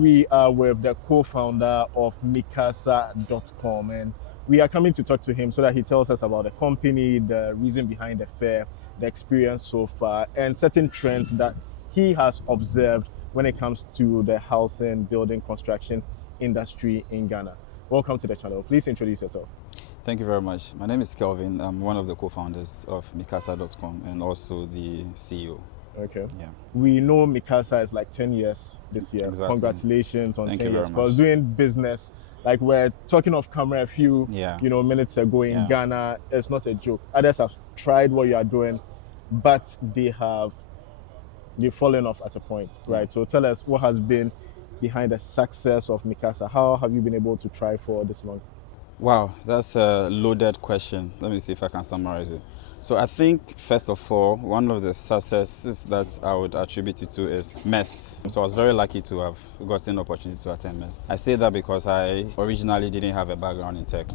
We are with the co-founder of Meqasas.com, and we are coming to talk to him so that he tells us about the company, the reason behind the fair, the experience so far, and certain trends that he has observed when it comes to the housing, building, construction industry in Ghana. Welcome to the channel. Please introduce yourself. Thank you very much. My name is Kelvin. I'm one of the co-founders of Meqasas.com and also the CEO. Okay. Yeah. We know Meqasas is like 10 years this year. Exactly. Congratulations on Thank 10 you years. very Because much. doing business, like we're talking off camera a few minutes ago in Ghana, it's not a joke. Others have tried what you are doing, but they've fallen off at a point, right? So tell us what has been behind the success of Meqasas. How have you been able to try for this long? Wow, that's a loaded question. Let me see if I can summarize it. So I think, first of all, one of the successes that I would attribute it to is MEST. So I was very lucky to have gotten the opportunity to attend MEST. I say that because I originally didn't have a background in tech.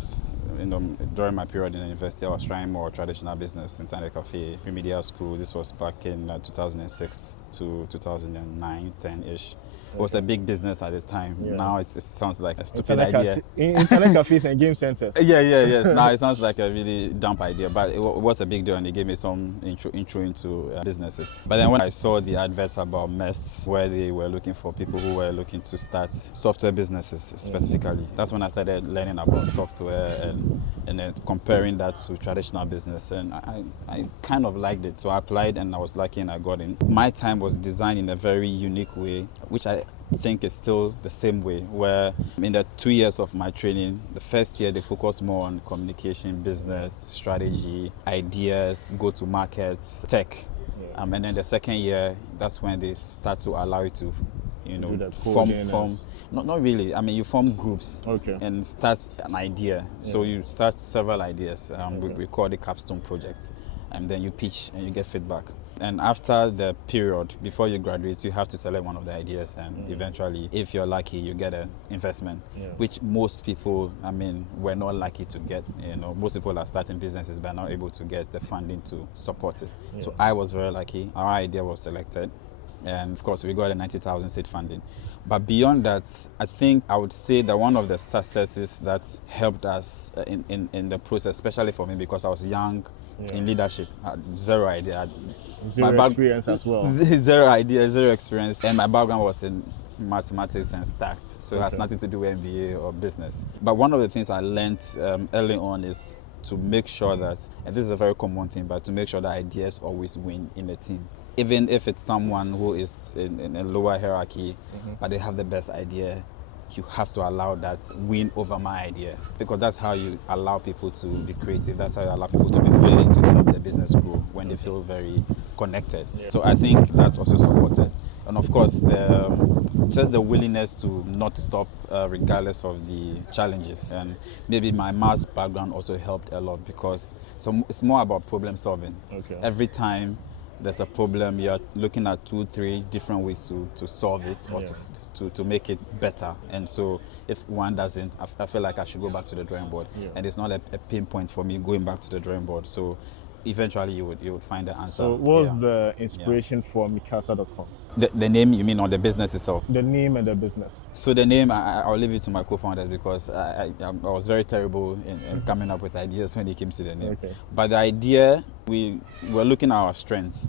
During my period in the university, I was trying more traditional business, internet cafe, remedial school. This was back in 2006 to 2009, 10-ish. It was a big business at the time. Yeah. Now it sounds like a stupid idea. Internet cafes and game centers. Yes. Now it sounds like a really dumb idea, but it was a big deal, and it gave me some intro into businesses. But then when I saw the adverts about MEST, where they were looking for people who were looking to start software businesses specifically, that's when I started learning about software and then comparing that to traditional business. And I kind of liked it, so I applied and I was lucky and I got in. My time was designed in a very unique way, which I think is still the same way, where in the 2 years of my training, the first year they focus more on communication, business, strategy, ideas, go-to markets, tech. And then the second year, that's when they start to allow you to, form. Not really. I mean, you form groups and start an idea. Yeah. So you start several ideas. We call it capstone projects, and then you pitch and you get feedback. And after the period, before you graduate, you have to select one of the ideas, and eventually, if you're lucky, you get an investment, which most people, were not lucky to get. Most people are starting businesses but not able to get the funding to support it. Yeah. So I was very lucky. Our idea was selected, and of course, we got a 90,000 seed funding. But beyond that, I think I would say that one of the successes that helped us in the process, especially for me because I was young in leadership, I had zero idea. Zero experience as well. Zero idea, zero experience. And my background was in mathematics and stats, so it has nothing to do with MBA or business. But one of the things I learned early on is to make sure that, and this is a very common thing, but to make sure that ideas always win in a team. Even if it's someone who is in a lower hierarchy, but they have the best idea, you have to allow that win over my idea, because that's how you allow people to be creative. That's how you allow people to be willing to help the business grow when they feel very connected. Yeah. So I think that also supported. And of course, just the willingness to not stop regardless of the challenges. And maybe my maths background also helped a lot, because it's more about problem solving. Every time there's a problem, you're looking at 2-3 different ways to solve it or to make it better. And so if one doesn't, I feel like I should go back to the drawing board. And it's not a pinpoint for me going back to the drawing board. So eventually you would find the answer. So what was the inspiration for Meqasas.com? The name, you mean, or the business itself? The name and the business. So the name, I'll leave it to my co-founders, because I was very terrible in coming up with ideas when it came to the name. But the idea, we were looking at our strength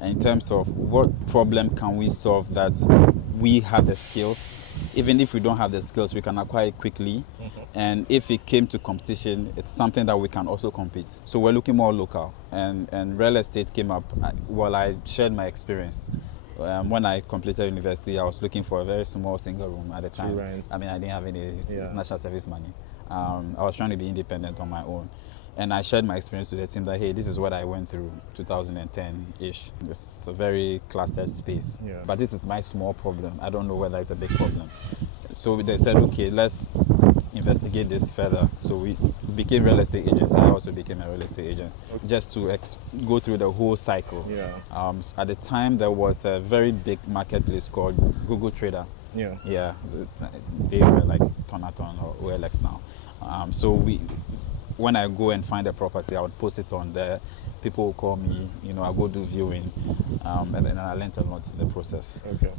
in terms of what problem can we solve that we have the skills. Even if we don't have the skills, we can acquire it quickly. And if it came to competition, it's something that we can also compete. So we're looking more local. And real estate came up while I shared my experience. When I completed university, I was looking for a very small single room at the time. I didn't have any national service money. I was trying to be independent on my own. And I shared my experience to the team that, hey, this is what I went through 2010-ish. It's a very clustered space. But this is my small problem. I don't know whether it's a big problem. So they said, okay, let's investigate this further. So we became real estate agents. I also became a real estate agent, just to go through the whole cycle. At the time, there was a very big marketplace called Google Trader. They were like Tonaton or OLX now. So when I go and find a property, I would post it on there, People will call me, I go do viewing, and then I learned a lot in the process. Okay.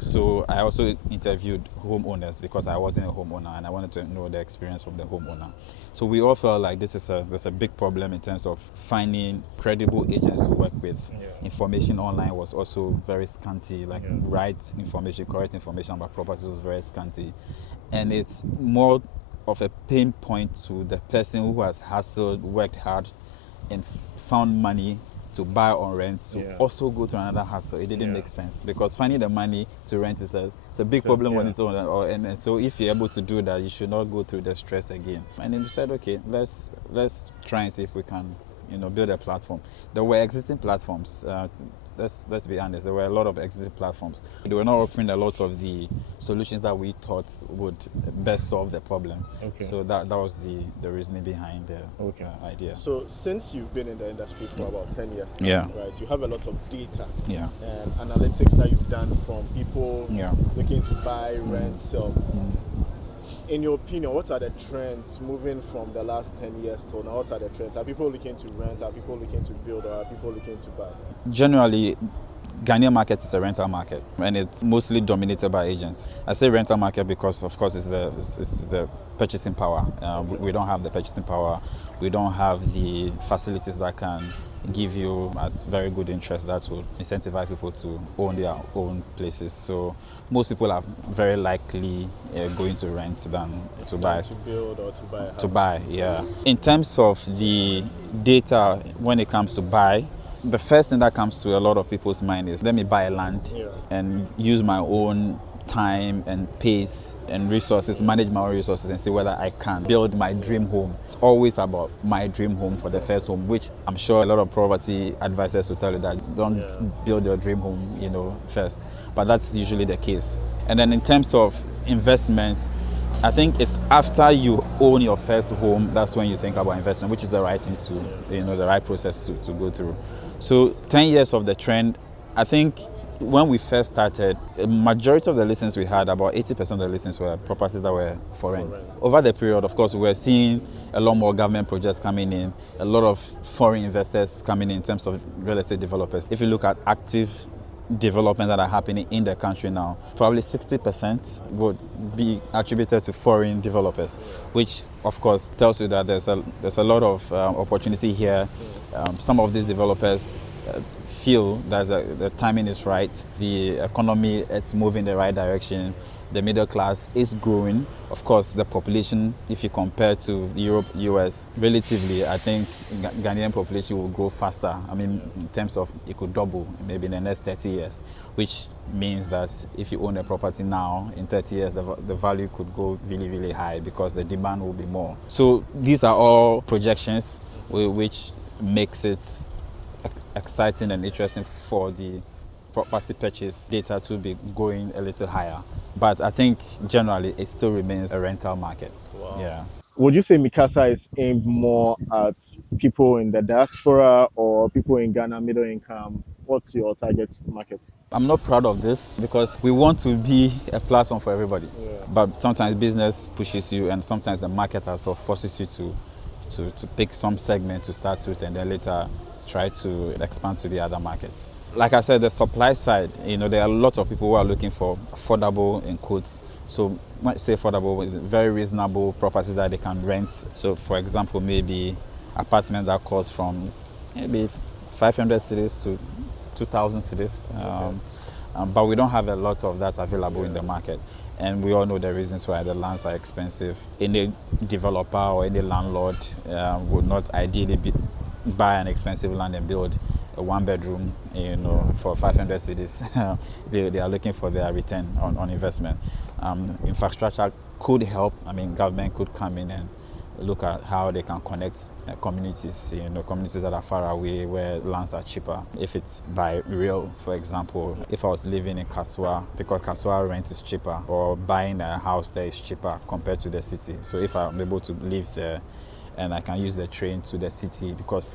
So I also interviewed homeowners because I wasn't a homeowner and I wanted to know the experience from the homeowner. So we all felt like there's a big problem in terms of finding credible agents to work with. Yeah. Information online was also very scanty, like right information, correct information about properties was very scanty. And it's more of a pain point to the person who has hustled, worked hard, and found money to buy or rent to also go to another hustle. It didn't make sense because finding the money to rent is a big problem on its own. And so if you're able to do that, you should not go through the stress again. And then we said, okay, let's try and see if we can, build a platform. There were existing platforms. Let's be honest, there were a lot of existing platforms. They were not offering a lot of the solutions that we thought would best solve the problem. Okay. So that was the reasoning behind the idea. So since you've been in the industry for about 10 years now, right, you have a lot of data and analytics that you've done from people looking to buy, rent, sell. In your opinion, what are the trends moving from the last 10 years to now? What are the trends? Are people looking to rent? Are people looking to build? Or are people looking to buy? Generally, Ghanaian market is a rental market, and it's mostly dominated by agents. I say rental market because, of course, it's the purchasing power. We don't have the purchasing power. We don't have the facilities that can give you at very good interest that will incentivize people to own their own places. So most people are very likely going to rent than to buy. To build or to buy a house. To buy, yeah. In terms of the data, when it comes to buy, the first thing that comes to a lot of people's mind is let me buy a land and use my own time and pace and resources, manage my own resources and see whether I can build my dream home. It's always about my dream home for the first home, which I'm sure a lot of property advisors will tell you that don't build your dream home, first. But that's usually the case. And then in terms of investments, I think it's after you own your first home, that's when you think about investment, which is the right thing to, the right process to go through. So 10 years of the trend, I think when we first started, a majority of the listings we had, about 80% of the listings were properties that were for rent. Over the period, of course, we were seeing a lot more government projects coming in, a lot of foreign investors coming in terms of real estate developers. If you look at active developments that are happening in the country now, probably 60% would be attributed to foreign developers, which of course tells you that there's a lot of opportunity here. Some of these developers feel that the timing is right, the economy it's moving in the right direction, the middle class is growing. Of course, the population, if you compare to Europe, US, relatively, I think Ghanaian population will grow faster. I mean, in terms of it could double maybe in the next 30 years, which means that if you own a property now, in 30 years, the value could go really, really high because the demand will be more. So these are all projections which makes it exciting and interesting for the property purchase data to be going a little higher. But I think generally it still remains a rental market. Wow. Yeah. Would you say Meqasas is aimed more at people in the diaspora or people in Ghana, middle income? What's your target market? I'm not proud of this because we want to be a platform for everybody. Yeah. But sometimes business pushes you and sometimes the market also forces you to pick some segment to start with and then later try to expand to the other markets. Like I said, the supply side, there are a lot of people who are looking for affordable, in quotes. So when I say affordable, very reasonable properties that they can rent. So for example, maybe apartment that costs from maybe 500 cedis to 2,000 cedis. But we don't have a lot of that available in the market. And we all know the reasons why the lands are expensive. Any developer or any landlord would not ideally buy an expensive land and build a one-bedroom, for 500 cedis. They are looking for their return on investment. Infrastructure could help. I mean, government could come in and look at how they can connect communities, communities that are far away where lands are cheaper. If it's by rail, for example, if I was living in Kaswa, because Kaswa rent is cheaper, or buying a house there is cheaper compared to the city. So if I'm able to live there and I can use the train to the city because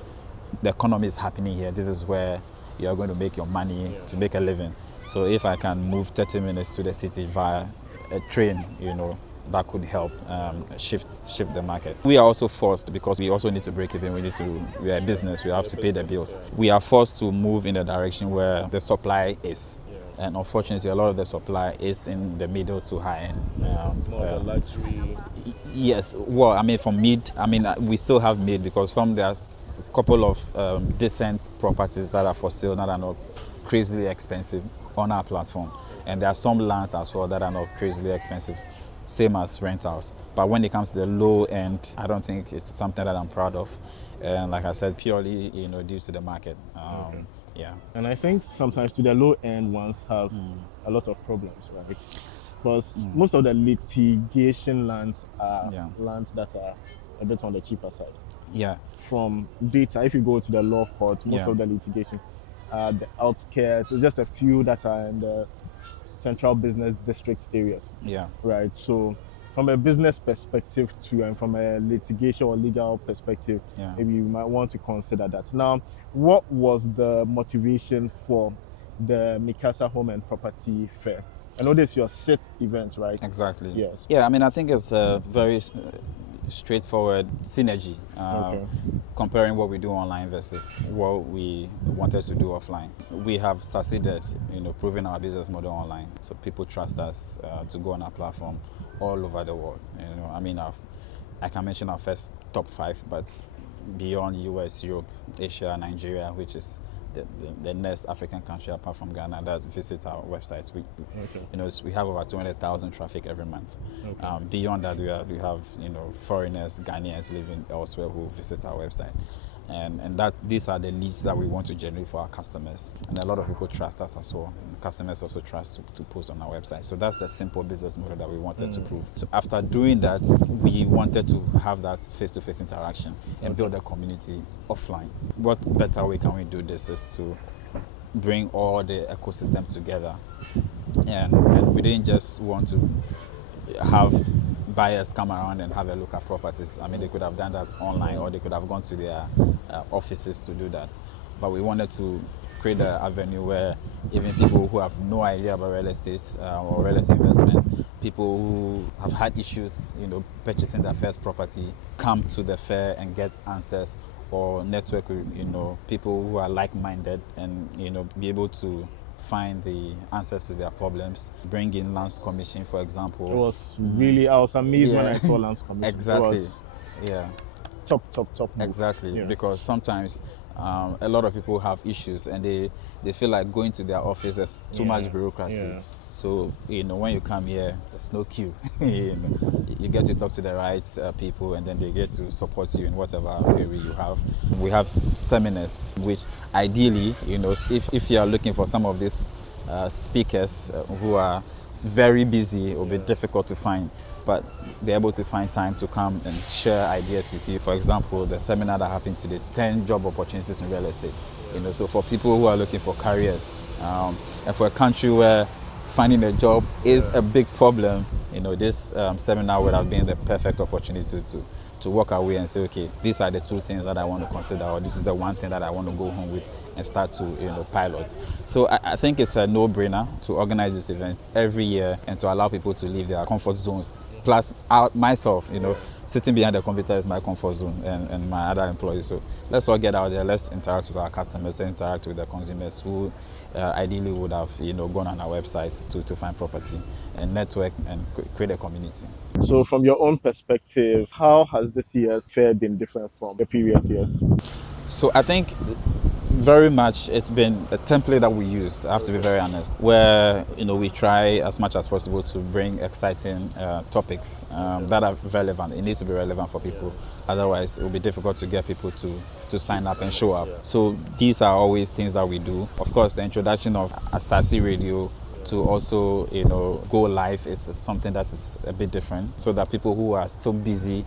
the economy is happening here, this is where you're going to make your money to make a living. So if I can move 30 minutes to the city via a train, that could help shift the market. We are also forced, because we also need to break even. We are a business. We have to pay the bills. We are forced to move in the direction where the supply is. And unfortunately, a lot of the supply is in the middle to high end. More the luxury. Yes, well, I mean, from mid, I mean, we still have mid, because there's a couple of decent properties that are for sale that are not crazily expensive on our platform. And there are some lands as well that are not crazily expensive, same as rentals. But when it comes to the low end, I don't think it's something that I'm proud of. And like I said, purely, due to the market. Okay. Yeah. And I think sometimes to the low end ones have a lot of problems, right? Because most of the litigation lands are lands that are a bit on the cheaper side. Yeah. From data, if you go to the law court, most of the litigation, the outskirts, it's just a few that are in the central business district areas. Yeah. Right. So from a business perspective too, and from a litigation or legal perspective, maybe you might want to consider that. Now, what was the motivation for the Meqasas Home and Property Fair? I know this is your sixth event, right? Exactly. Yes. Yeah, I mean, I think it's a very straightforward synergy, comparing what we do online versus what we wanted to do offline. We have succeeded, proving our business model online. So people trust us to go on our platform all over the world. I mean, I can mention our first top 5, but beyond US, Europe, Asia, Nigeria, which is the next African country apart from Ghana that visit our website. We have over 200,000 traffic every month. Okay. Beyond that, we have foreigners, Ghanaians living elsewhere who visit our website. And that these are the leads that we want to generate for our customers. And a lot of people trust us as well. Customers also trust to post on our website. So that's the simple business model that we wanted to prove. So after doing that, we wanted to have that face-to-face interaction and build a community offline. What better way can we do this is to bring all the ecosystem together. And we didn't just want to have buyers come around and have a look at properties. I mean, they could have done that online, or they could have gone to their offices to do that. But we wanted to create an avenue where even people who have no idea about real estate or real estate investment, people who have had issues, purchasing their first property, come to the fair and get answers, or network with, people who are like-minded and, be able to find the answers to their problems. Bring in Lands Commission, for example. It was really, I was amazed when I saw Lands Commission. Exactly. It was top. Exactly. Yeah. Because sometimes a lot of people have issues and they feel like going to their office, there's too much bureaucracy. Yeah. So, when you come here, there's no queue. You get to talk to the right people, and then they get to support you in whatever area you have. We have seminars, which ideally, if you are looking for some of these speakers who are very busy, it will be difficult to find, but they're able to find time to come and share ideas with you. For example, the seminar that happened today, 10 job opportunities in real estate. So for people who are looking for careers, and for a country where finding a job is a big problem, this seminar would have been the perfect opportunity to walk away and say, okay, these are the 2 things that I want to consider, or this is the 1 thing that I want to go home with and start to pilot. So I think it's a no-brainer to organize these events every year and to allow people to leave their comfort zones. Plus, myself, sitting behind the computer is my comfort zone, and my other employees. So let's all get out there, let's interact with our customers, interact with the consumers who ideally would have gone on our websites to find property, and network and create a community. So from your own perspective, how has this year's fair been different from the previous years? So I think very much it's been a template that we use, I have to be very honest, where we try as much as possible to bring exciting topics that are relevant. It needs to be relevant for people, otherwise it will be difficult to get people to sign up and show up. So these are always things that we do. Of course, the introduction of Asasi Radio to also go live is something that is a bit different, so that people who are still busy,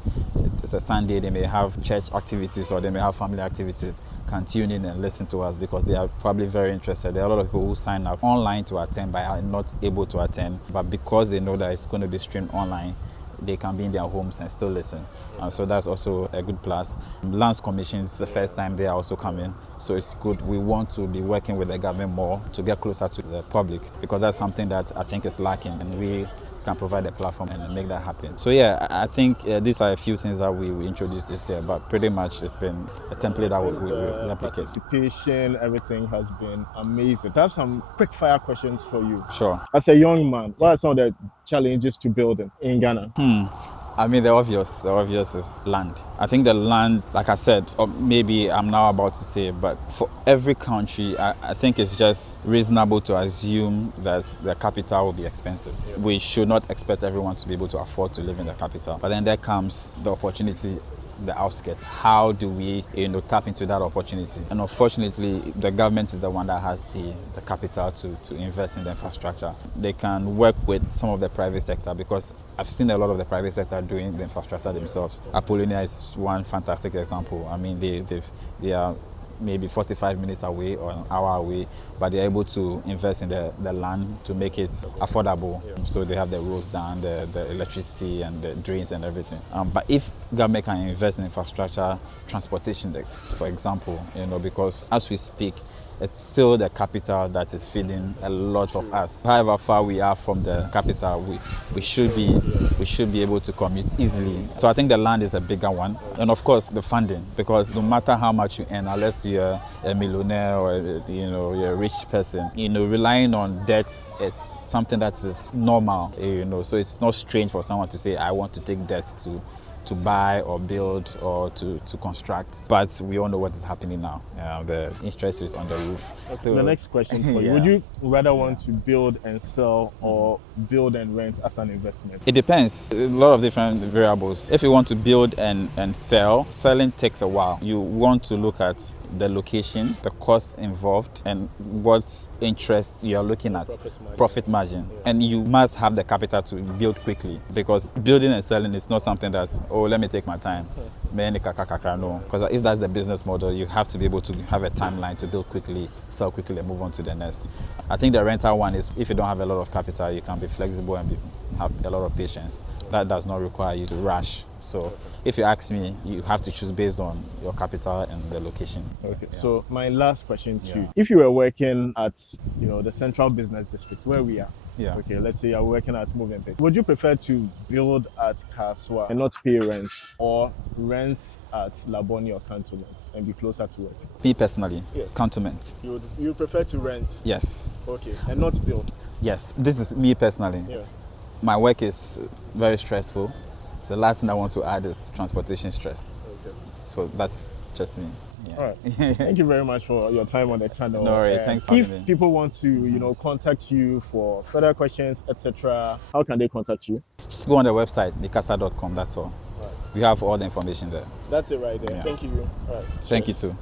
it's a Sunday, they may have church activities or they may have family activities, can tune in and listen to us because they are probably very interested. There are a lot of people who sign up online to attend but are not able to attend, but because they know that it's going to be streamed online, they can be in their homes and still listen. So that's also a good plus. Lands Commission is the first time they are also coming, so it's good. We want to be working with the government more to get closer to the public, because that's something that I think is lacking, and we can provide a platform and make that happen. So yeah, I think these are a few things that we introduced this year, but pretty much it's been a template that we replicate. Participation, everything has been amazing. I have some quick fire questions for you. Sure. As a young man, what are some of the challenges to building in Ghana? I mean, the obvious is land. I think the land, like I said, or maybe I'm now about to say, but for every country, I think it's just reasonable to assume that the capital will be expensive. Yeah. We should not expect everyone to be able to afford to live in the capital. But then there comes the opportunity, the outskirts. How do we, tap into that opportunity? And unfortunately, the government is the one that has the capital to invest in the infrastructure. They can work with some of the private sector, because I've seen a lot of the private sector doing the infrastructure themselves. Apollonia is one fantastic example. I mean, they are maybe 45 minutes away or an hour away, but they're able to invest in the land to make it affordable. Yeah. So they have the roads done, the electricity and the drains and everything. But if government can invest in infrastructure, transportation, for example, because as we speak, it's still the capital that is feeding a lot of us. However far we are from the capital, we should be able to commute easily. So I think the land is a bigger one, and of course the funding, because no matter how much you earn, unless you're a millionaire or you're a rich person, relying on debts is something that is normal. So it's not strange for someone to say, I want to take debt to buy or build or to construct. But we all know what is happening now. The interest is on the roof. Okay. So, the next question for you. Would you rather want to build and sell or build and rent as an investment? It depends. A lot of different variables. If you want to build and sell, selling takes a while. You want to look at the location, the cost involved, and what interest you're looking at, profit margin. Yeah. And you must have the capital to build quickly, because building and selling is not something that's, let me take my time. No, because if that's the business model, you have to be able to have a timeline to build quickly, sell quickly, and move on to the next. I think the rental one is, if you don't have a lot of capital, you can be flexible and have a lot of patience. That does not require you to rush. So if you ask me, you have to choose based on your capital and the location. Okay. Yeah. So my last question to you: if you were working at the Central Business District where we are, okay, let's say you're working at Movenpick, would you prefer to build at Kaswa and not pay rent, or rent at Laboni or Cantonment and be closer to work? Me personally, yes. Cantonment. You prefer to rent? Yes. Okay, and not build? Yes. This is me personally. Yeah. My work is very stressful. The last thing I want to add is transportation stress. Okay. So that's just me. Yeah. All right. Thank you very much for your time on the channel. No worries. Thanks for having me. If people want to, contact you for further questions, etc., how can they contact you? Just go on the website, meqasas.com. That's all. Right. We have all the information there. That's it right there. Yeah. Thank you. All right. Thank you too.